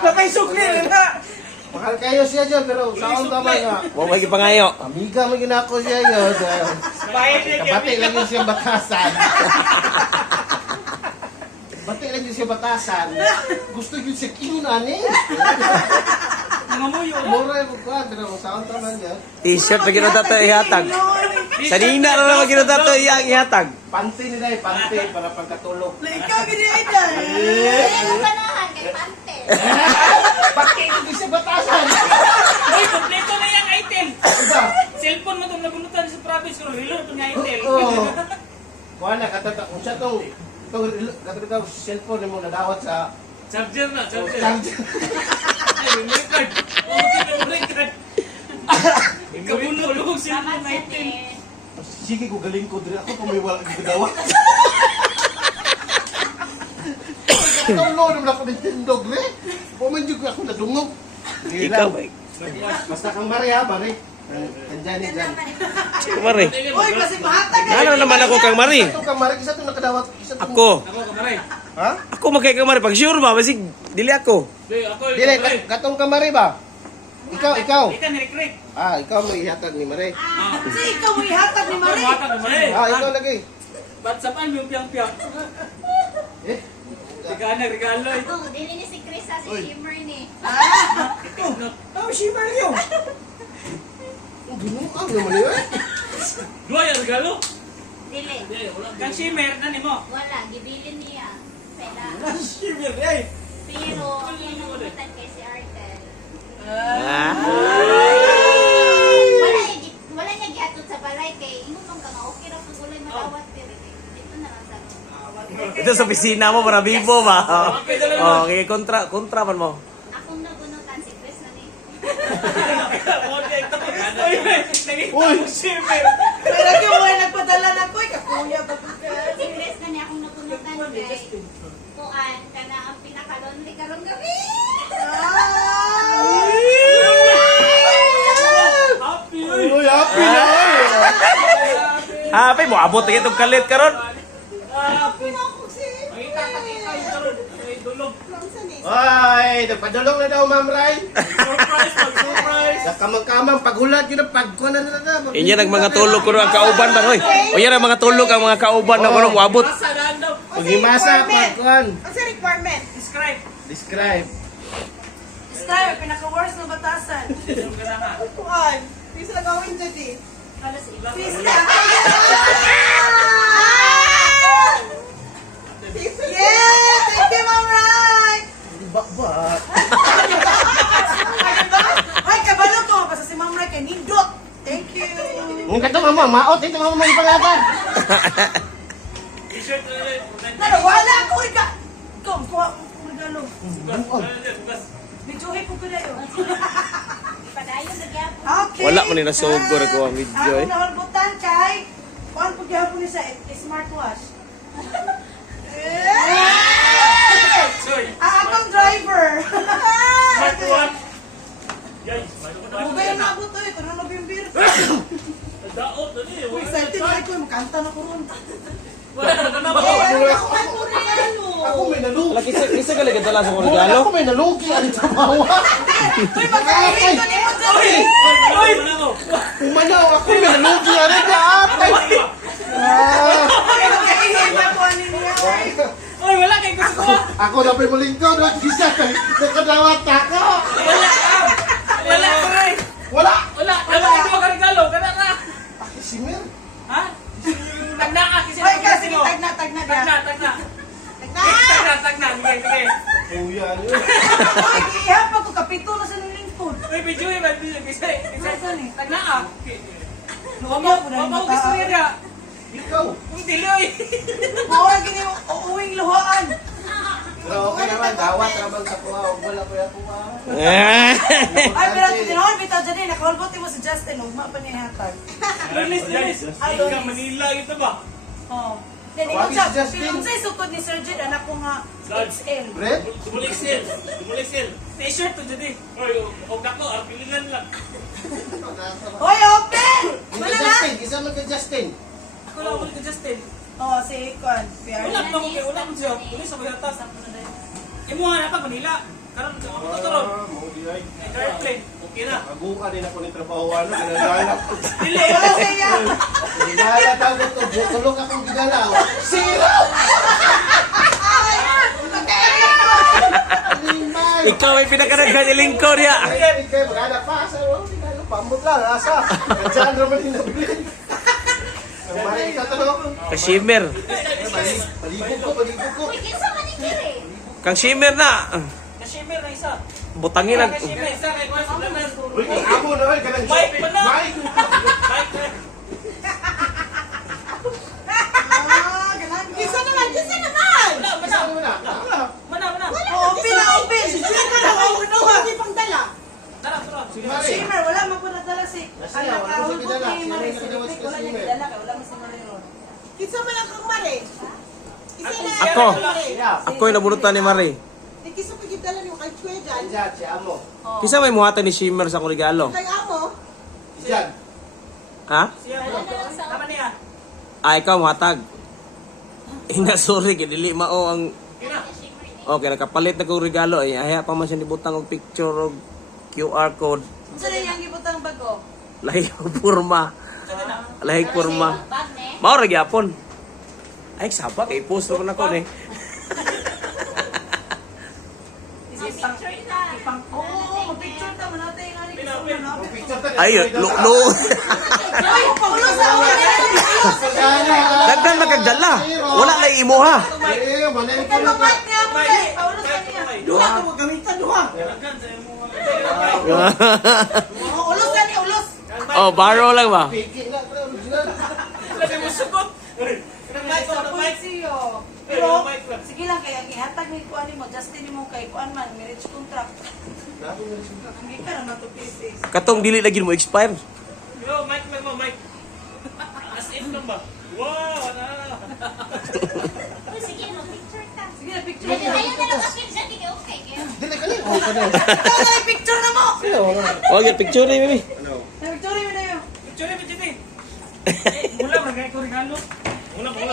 Napay sukli na. Mahal kayo siya dyan, pero saan tama nga? Huwag may pangayo. Amiga mo ginako siya yun. Bayad niya Kabati lang yun siya batasan. Bati lang yun siya batasan. Gusto yun siya kinunan eh. Nangamuyo. Mura yung kukuha, pero saan tama niya? T-shirt na ginata to ihatag. Sanina na naman ginata to ihatag. Panty nila eh, panty para pagkatulog. Ikaw gini ay dyan. Ano ganahan kay Pante? Bakit hindi siya batasan? Uy, kompleto na yung item. Iba? Cellphone mo itong nabunutan sa province ko. Relo itong item. Oo. Kuha na, katata. Kung siya itong katata cellphone mo nadawat sa Charger na, charger. charger. Ay, memory card. Oo, memory card. Kabunod ko cellphone Salamat item. sa Sige, ko galing ko diri ako kung may wala gagawat. Tawlo naman ako ng tindog, re. Pumanjog ako na dungog. Ikaw ba? Basta kang Mari ha, Mari. Kandiyan ni Jan. Sige, Mari. Uy, kasi mahatag. Ano naman ako kang Mari? Ito kang Mari, isa ito nakadawat. Isa ito. Ako. Ako, kamaray. Ha? Ako magkay kang Mari. Pag sure ba? Basig, dili ako. Ako, Dili, katong kang Mari ba? Ikaw. Ikaw ni Rick. Ah, ikaw mo ihatag ni Mari. Kasi ikaw mo ihatag ni Ako, Marie. mahatag ni Marie. Ah, ikaw lagi. Ba't sa pan yung piyang-piyang? Eh? Regalo, regalo. Oh, dili ni si Chris sa si Shimmer ni. Oh, shimmer yun. Ang ginuang naman yun eh. Dua yung regalo. Dili. Kang shimmer, nani mo? Wala, gibilin niya. Pela. Shimmer, eh. Pero, ang kinumutan kay si Artel. Ah. Wala niya giatod sa balay kay ingon ka nga okay ra pag walay malawat pero dito na lang sa Ito sa opisina mo para vivo ba? Oh, okay, kontra man mo. akong nabunutan si Chris na ni. Uy! Shimmer. Pero yung mga nagpadala na ko, kakuya ba ko ka? Si Chris na ni akong nabunutan kay kuan kana ang pinaka-lonely karong gabi. Happy. Uy, happy na Happy mo, abot na itong kalit karon. Happy. Makita yung karon. May dulog. Ay, nagpadulong na daw, Ma'am Ray. Surprise, surprise. Nakamang-kamang, paghulat yun ang pagkuha na na. Inya nang mga tulog ko ang kauban ba hoy. O yan ang mga tulog ang mga kauban na kuno abot. Masa daw. Pagimasa, pagkuhan. Ang sa requirement. Describe. Describe. Star, pinaka-worst na batasan. Yung ganahan. Kuhan. Please na gawin dyan eh. Alas ilang. Please na. Yeah! Thank you, Ma'am Rai! Bakbak. Ay, kabalo ko. Basta si Ma'am Rai kay Nindot. Thank you. Ang kato mama, maot ito mama may palatan. T-shirt na rin. Nara, wala ako rin ka. Ikaw, kuha ko regalo. Bukas. Bidyohe po ko na yun. Padayon na gyapon. Okay. Wala man ni nasugor ko ang video Ako eh. nahulbutan kay kuhan po gyapon ni sa smartwatch. Sorry. Akong driver. Smartwatch. Guys, Bugay yung nabot eh. Kung ano yung beer. daot na niya. Uy, excited na ako. Makanta na ko ron. Wala na ka na ba? Ako may nalugi. Laki isa ka lagi dala sa mga regalo. Ako may nalugi. Ano ito mawa? Uy, magkakahin ko ni mo dyan. Oy, wala ko. Umanaw, ako may nalugi. Ano ito atay? Ah. Uy, magkakahin na po niya. Oy, wala kay gusto ko. Ako na pa yung malingkod. Isa kay nakadawat ako. Wala ko rin. Wala. Wala. Wala ko ka regalo. Kana ka. Simir. Ha? Tagna ka kasi. Uy, kasi tag na Tagna. dia. Tagna. Sige. Kuya niyo. Uy, ihapag ko kapito na sa nilingkod. Uy, video eh. Video. Nasaan eh? Tagna ka. Lumaw ko na yung Wabaw gusto mata. niya. Ikaw. Ang diloy. Mawag gini uuwing luhaan. Pero okay naman. Dawat naman sa kuha. Wala ko yung kuha. Ay, pero tinawag bitaw dyan eh. Nakahulbot mo si Justin. Ugma pa niya hatag. Release. Ika Manila ito ba? Oo. Then, Tawagin si Justin. pinunsay sukod ni Sir Jed, anak ko nga XL. Bread? Sumuliksil. T-shirt to dyan eh. Oy, huwag na ko. Arpilingan lang. Hoy, open! Yung Wala kay na? Justin. Isa man kay Justin. Ako lang ulit ka Justin. Oo, si Kwan. Wala pa ko. Wala mo siya. Ulit sa bayatas. Imo nga na Manila. Karon sa mga tuturon. Mo di ay. Airplane. Okay na. Aguha din ako ni trabahoan, ginagala ko. Dili. Wala siya. Ginagala tawag ko, tulog akong gigalaw. Zero! Alimay! Ikaw ay pinakaragan ni lingkod ya. Ikaw, magana pa. Sa ginagawa, pamot lang, asa. Saan naman yung nabili? Ang mali itatanong. Ka-shimmer. Palibog ko. Uy, kinsa man ni Kiri? Kang shimmer na. Na-shimmer na isa. Butangin lang. Na-shimmer isa kay Kuya Suplemen. Uy, amo na rin, kanang Mike pa na. Mike! Mike na. Ah, galang. Kisa naman, kisa naman. Wala, mana. Saan mo na? Ah, Mana, mana. Open na, open. Si Shimmer na, hindi pang dala. Tara, tara. Si Mari. Shimmer, wala man po nadala si... Nasiya, wala mo sa pidala. ni Sino Mari. yung pinagawa si Wala niya Shimmer? pidala ka, wala man si Mari ron. Kisa man lang kang Mari. Ako. Yeah. Ako yung nabunutan ni Marie. Kisa pa gidala niyo kay Chue dyan. Diyan, si Amo. Kisa may muhatan ni shimmer sa akong regalo. Kay Amo. Diyan. Ha? Siya mo. Tama niya. Ah, ikaw muhatag. Ina, sorry, dili mao ang... Kina. Okay, nakapalit na kong regalo. Ay, ahya pa man siya nibutang og picture og QR code. Saan na yung ibutang bago? Lahing porma. Lahing porma. Bag ne? Mao ra gyapon. Ay, sapa kay post naman ako ni. Picture na. Oo, picture ta man natin yung ano yung Ang picture tayo. Ay, lo. Ay, paulo sa Dagdag magagdala. Wala lay imo ha. Eh, malay ko Kaya na. mabait niya mo eh. Paulo sa niya. Duha ka mo gamitan duha. Daghan sa imo. Ulos ka niya, ulos. Oh, baro lang ba? Piki na, bro, original. Labi mo sugot. Mike ko, Sa Mike. siyo. Pero Pero, sige lang, kaya ihatag ni Kuan mo, Justin mo kay Kuan man, marriage contract. Hindi ka naman to pieces. Katong dili lagi mo expire. Yo, Mike mo, Mike. As if lang ba? Wow, ano? Uy, sige, mag-picture ka. Sige na, picture Ayun niya. na lang mag-picture, di ka okay. Kaya Dili ka lang. Oh, ka na. Ikaw na yung picture na mo! Oh, get picture ni baby. Ano? Na-picture mo na yun. Picture mo, Jimmy. Mula, magkaya ko regalo. Mula, mula,